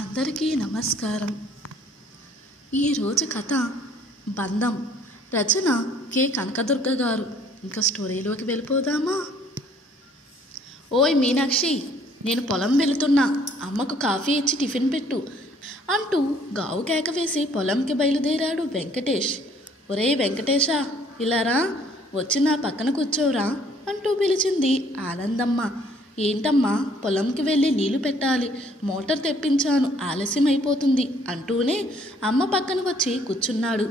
అందరికీ నమస్కారం. ఈరోజు కథ బంధం. రచన కె కనకదుర్గ గారు. ఇంకా స్టోరీలోకి వెళ్ళిపోదామా? ఓయ్ మీనాక్షి, నేను పొలం వెళుతున్నా, అమ్మకు కాఫీ ఇచ్చి టిఫిన్ పెట్టు అంటూ గావు కేక వేసి పొలంకి బయలుదేరాడు వెంకటేష్. ఒరే వెంకటేశా, ఇలారా, వచ్చి నా పక్కన కూర్చోరా అంటూ పిలిచింది ఆనందమ్మ. ఏంటమ్మా, పొలంకి వెళ్ళి నీళ్లు పెట్టాలి, మోటార్ తెప్పించాను, ఆలస్యం అయిపోతుంది అంటూనే అమ్మ పక్కన వచ్చి కూర్చున్నాడు.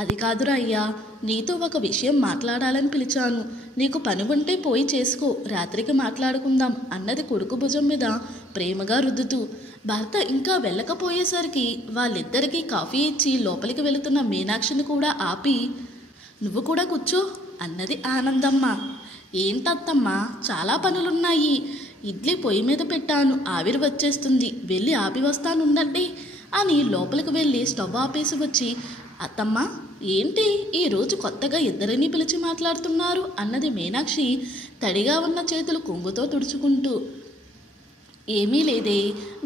అది కాదురా అయ్యా, నీతో ఒక విషయం మాట్లాడాలని పిలిచాను. నీకు పని ఉంటే పోయి చేసుకో, రాత్రికి మాట్లాడుకుందాం అన్నది కొడుకు భుజం మీద ప్రేమగా రుద్దుతూ. భర్త ఇంకా వెళ్ళకపోయేసరికి వాళ్ళిద్దరికీ కాఫీ ఇచ్చి లోపలికి వెళుతున్న మీనాక్షిని కూడా ఆపి, నువ్వు కూడా కూర్చో అన్నది ఆనందమ్మ. ఏంటత్తమ్మా, చాలా పనులున్నాయి, ఇడ్లీ పొయ్యి మీద పెట్టాను, ఆవిరి వచ్చేస్తుంది, వెళ్ళి ఆపి వస్తానుండండి అని లోపలికి వెళ్ళి స్టవ్ ఆపేసి వచ్చి, అత్తమ్మ ఏంటి ఈరోజు కొత్తగా ఇద్దరిని పిలిచి మాట్లాడుతున్నారు అన్నది మీనాక్షి తడిగా ఉన్న చేతులు కొంగుతో తుడుచుకుంటూ. ఏమీ లేదే,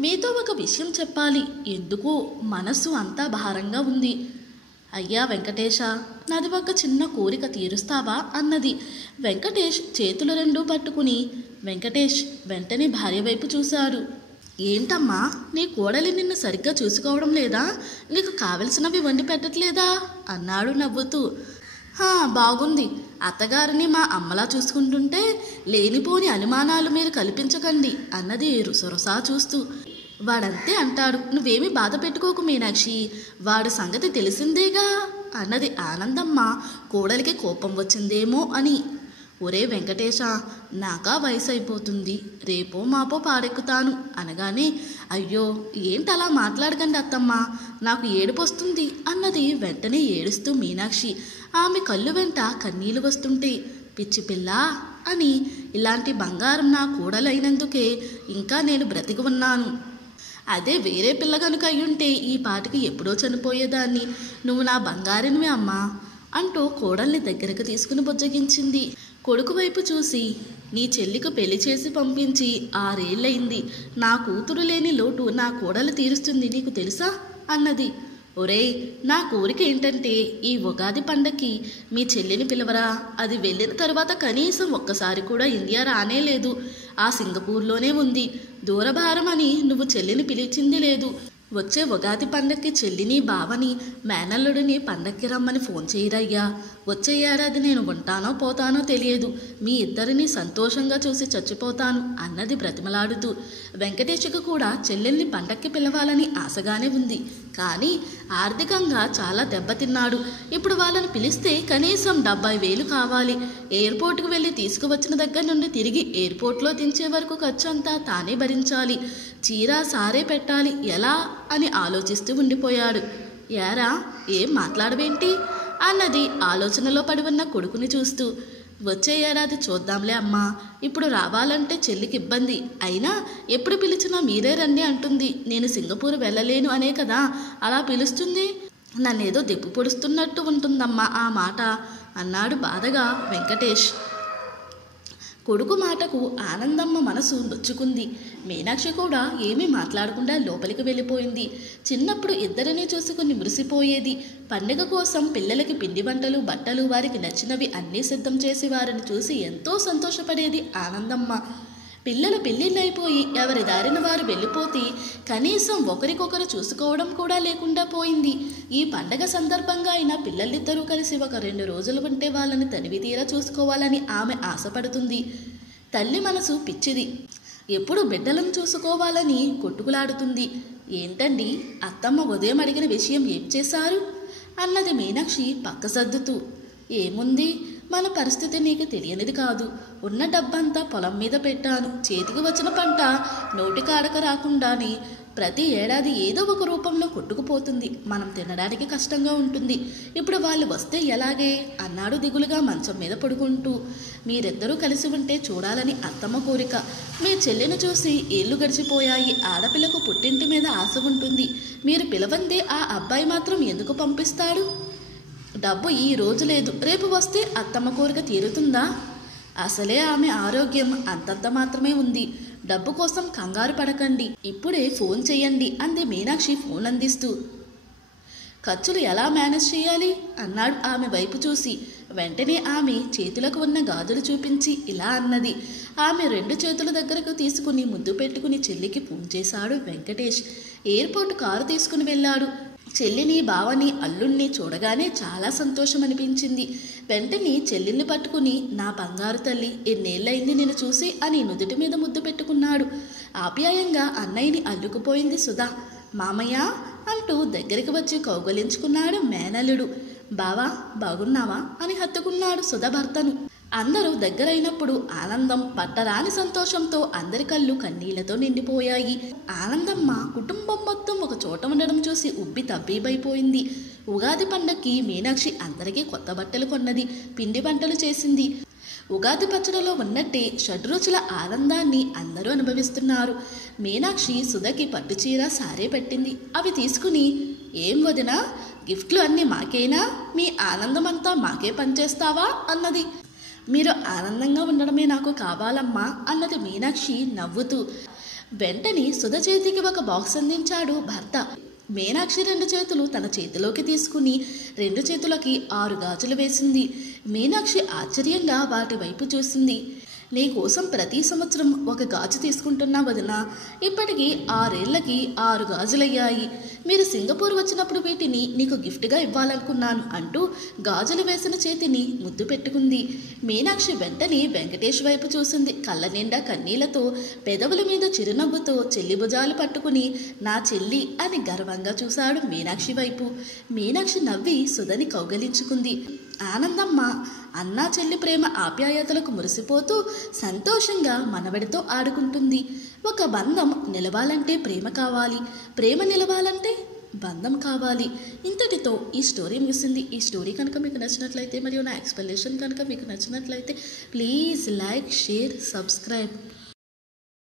మీతో ఒక విషయం చెప్పాలి, ఎందుకు మనస్సు అంతా భారంగా ఉంది. అయ్యా వెంకటేశ, నాది ఒక చిన్న కోరిక తీరుస్తావా అన్నది. వెంకటేష్ చేతులు రెండూ పట్టుకుని వెంకటేష్ వెంటనే భార్య వైపు చూశాడు. ఏంటమ్మా, నీ కోడలి నిన్ను సరిగ్గా చూసుకోవడం లేదా? నీకు కావలసినవి వండి పెట్టట్లేదా అన్నాడు నవ్వుతూ. బాగుంది, అత్తగారిని మా అమ్మలా చూసుకుంటుంటే లేనిపోని అనుమానాలు మీరు కల్పించకండి అన్నది రుసరుసా చూస్తూ. వాడంతే అంటాడు, నువ్వేమీ బాధ పెట్టుకోకు మీనాక్షి, వాడి సంగతి తెలిసిందేగా అన్నది ఆనందమ్మ కోడలికి కోపం వచ్చిందేమో అని. ఒరే వెంకటేశ, నాకా వయసు అయిపోతుంది, రేపో మాపో పాడెక్కుతాను అనగానే, అయ్యో ఏంటలా మాట్లాడకండి అత్తమ్మ, నాకు ఏడుపు వస్తుంది అన్నది వెంటనే ఏడుస్తూ మీనాక్షి. ఆమె కళ్ళు వెంట కన్నీళ్లు వస్తుంటే, పిచ్చి పిల్ల అని, ఇలాంటి బంగారం నా కోడలైనందుకే ఇంకా నేను బ్రతికి ఉన్నాను. అదే వేరే పిల్ల కనుక అయ్యుంటే ఈ పాటికి ఎప్పుడో చనిపోయేదాన్ని. నువ్వు నా బంగారినివే అమ్మా అంటూ కోడల్ని దగ్గరకు తీసుకుని బుజ్జగించింది. కొడుకు వైపు చూసి, నీ చెల్లికి పెళ్లి చేసి పంపించి 6 ఏళ్ళయింది, నా కూతురు లేని లోటు నా కోడలు తీరుస్తుంది, నీకు తెలుసా అన్నది. ఒరేయ్, నా కోరిక ఏంటంటే ఈ ఉగాది పండక్కి మీ చెల్లిని పిలవరా, అది వెళ్ళిన తర్వాత కనీసం ఒక్కసారి కూడా ఇండియా రానేలేదు, ఆ సింగపూర్లోనే ఉంది, దూరభారం అని నువ్వు చెల్లిని పిలిచింది లేదు. వచ్చే ఉగాది పండక్కి చెల్లిని బావని మేనల్లుడిని పండక్కి రమ్మని ఫోన్ చేయరయ్యా. వచ్చే ఏడాది నేను ఉంటానో పోతానో తెలియదు, మీ ఇద్దరిని సంతోషంగా చూసి చచ్చిపోతాను అన్నది బ్రతిమలాడుతూ. వెంకటేష్కి కూడా చెల్లెల్ని పండక్కి పిలవాలని ఆశగానే ఉంది, కానీ ఆర్థికంగా చాలా దెబ్బతిన్నాడు. ఇప్పుడు వాళ్ళని పిలిస్తే కనీసం 70,000 కావాలి. ఎయిర్పోర్ట్కి వెళ్ళి తీసుకువచ్చిన దగ్గర నుండి తిరిగి ఎయిర్పోర్ట్లో దించే వరకు ఖర్చు అంతా తానే భరించాలి. చీర సారే పెట్టాలి, ఎలా అని ఆలోచిస్తూ ఉండిపోయాడు. యారా, ఏం మాట్లాడవేంటి అన్నది ఆలోచనలో పడి ఉన్న కొడుకుని చూస్తూ. వచ్చే ఏడాది చూద్దాంలే అమ్మా, ఇప్పుడు రావాలంటే చెల్లికి ఇబ్బంది, అయినా ఎప్పుడు పిలిచినా మీరే రండి అంటుంది. నేను సింగపూర్ వెళ్ళలేను అనే కదా అలా పిలుస్తుంది, నన్నేదో దెప్పు పొడుస్తున్నట్టు ఉంటుందమ్మా ఆ మాట అన్నాడు బాధగా వెంకటేష్. కొడుకు మాటకు ఆనందమ్మ మనసు నొచ్చుకుంది. మీనాక్షి కూడా ఏమీ మాట్లాడకుండా లోపలికి వెళ్ళిపోయింది. చిన్నప్పుడు ఇద్దరినీ చూసుకుని మురిసిపోయేది. పండుగ కోసం పిల్లలకి పిండి వంటలు, బట్టలు, వారికి నచ్చినవి అన్నీ సిద్ధం చేసి వారిని చూసి ఎంతో సంతోషపడేది ఆనందమ్మ. పిల్లల పెళ్ళిళ్ళైపోయి ఎవరి దారిన వారు వెళ్ళిపోతే కనీసం ఒకరికొకరు చూసుకోవడం కూడా లేకుండా పోయింది. ఈ పండగ సందర్భంగా అయినా పిల్లలిద్దరూ కలిసి ఒక 2 రోజులు ఉంటే వాళ్ళని తనివి తీరా చూసుకోవాలని ఆమె ఆశపడుతుంది. తల్లి మనసు పిచ్చిది, ఎప్పుడు బిడ్డలను చూసుకోవాలని కొట్టుకులాడుతుంది. ఏంటండి, అత్తమ్మ ఉదయం అడిగిన విషయం ఏం చేశారు అన్నది మీనాక్షి పక్క సర్దుతూ. ఏముంది, మన పరిస్థితి నీకు తెలియనిది కాదు, ఉన్న డబ్బంతా పొలం మీద పెట్టాను, చేతికి వచ్చిన పంట నోటికాడక రాకుండానే ప్రతి ఏడాది ఏదో ఒక రూపంలో కొట్టుకుపోతుంది, మనం తినడానికి కష్టంగా ఉంటుంది. ఇప్పుడు వాళ్ళు వస్తే ఎలాగే అన్నాడు దిగులుగా మంచం మీద పడుకుంటూ. మీరిద్దరూ కలిసి ఉంటే చూడాలని అత్తమ్మ కోరిక. మీ చెల్లిని చూసి ఏళ్ళు గడిచిపోయాయి, ఆడపిల్లకు పుట్టింటి మీద ఆశ ఉంటుంది, మీరు పిలవందే ఆ అబ్బాయి మాత్రం ఎందుకు పంపిస్తాడు? డబ్బు ఈ రోజు లేదు, రేపు వస్తే అత్తమ్మ కోరిక తీరుతుందా? అసలే ఆమె ఆరోగ్యం అంతంత మాత్రమే ఉంది, డబ్బు కోసం కంగారు పడకండి, ఇప్పుడే ఫోన్ చేయండి అంది మీనాక్షి ఫోన్ అందిస్తూ. ఖర్చులు ఎలా మేనేజ్ చేయాలి అన్నాడు ఆమె వైపు చూసి. వెంటనే ఆమె చేతులకు ఉన్న గాజులు చూపించి ఇలా అన్నది. ఆమె 2 చేతుల దగ్గరకు తీసుకుని ముద్దు పెట్టుకుని చెల్లికి ఫోన్ చేశాడు వెంకటేష్. ఎయిర్పోర్ట్ కారు తీసుకుని వెళ్ళాడు. చెల్లిని, బావని, అల్లుణ్ణి చూడగానే చాలా సంతోషం అనిపించింది. వెంటనే చెల్లిని పట్టుకుని, నా బంగారు తల్లి, ఎన్నేళ్ళయింది నేను చూసి అని నుదుటి మీద ముద్దు పెట్టుకున్నాడు. ఆప్యాయంగా అన్నయ్యని అల్లుకుపోయింది సుధా. మామయ్య అంటూ దగ్గరికి వచ్చి కౌగలించుకున్నాడు మేనల్లుడు. బావా బాగున్నావా అని హత్తుకున్నాడు సుధ భర్తను. అందరూ దగ్గరైనప్పుడు ఆనందం, పట్టరాని సంతోషంతో అందరి కళ్ళు కన్నీళ్లతో నిండిపోయాయి. ఆనందమ్మ కుటుంబం మొత్తం ఒక చోట ఉండడం చూసి ఉబ్బి తబ్బీబైపోయింది. ఉగాది పండక్కి మీనాక్షి అందరికీ కొత్త బట్టలు కొన్నది, పిండి వంటలు చేసింది. ఉగాది పచ్చడిలో ఉన్నట్టే షడ్రుచుల ఆనందాన్ని అందరూ అనుభవిస్తున్నారు. మీనాక్షి సుధకి పట్టుచీర, సారే పెట్టింది. అవి తీసుకుని, ఏం వదినా, గిఫ్ట్లు అన్నీ మాకేనా? మీ ఆనందమంతా మాకే పనిచేస్తావా అన్నది. మీరు ఆనందంగా ఉండడమే నాకు కావాలమ్మా అన్నది మీనాక్షి నవ్వుతూ. వెంటనే సుధ చేతికి ఒక బాక్స్ అందించాడు భర్త. మీనాక్షి 2 చేతులు తన చేతిలోకి తీసుకుని 2 చేతులకి 6 గాజులు వేసింది. మీనాక్షి ఆశ్చర్యంగా వాటి వైపు చూసింది. నీ కోసం ప్రతి సంవత్సరం ఒక గాజు తీసుకుంటున్నా వదినా, ఇప్పటికీ 6 ఏళ్లకి 6 గాజులయ్యాయి. మీరు సింగపూర్ వచ్చినప్పుడు వీటిని నీకు గిఫ్ట్గా ఇవ్వాలనుకున్నాను అంటూ గాజులు వేసిన చేతిని ముద్దు పెట్టుకుంది. మీనాక్షి వెంటనే వెంకటేష్ వైపు చూసింది. కళ్ళ నిండా కన్నీళ్లతో, పెదవుల మీద చిరునవ్వుతో చెల్లి భుజాలు పట్టుకుని, నా చెల్లి అని గర్వంగా చూశాడు మీనాక్షి వైపు. మీనాక్షి నవ్వి సుధని కౌగలించుకుంది. ఆనందమ్మ అన్నా చెల్లి ప్రేమ ఆప్యాయతలకు మురిసిపోతూ సంతోషంగా మనవడితో ఆడుకుంటుంది. ఒక బంధం నిలవాలంటే ప్రేమ కావాలి, ప్రేమ నిలవాలంటే బంధం కావాలి. ఇంతటితో ఈ స్టోరీ ముగిసింది. ఈ స్టోరీ కనుక మీకు నచ్చినట్లయితే మరియు నా ఎక్స్ప్లెనేషన్ కనుక మీకు నచ్చినట్లయితే ప్లీజ్ లైక్, షేర్, సబ్స్క్రైబ్.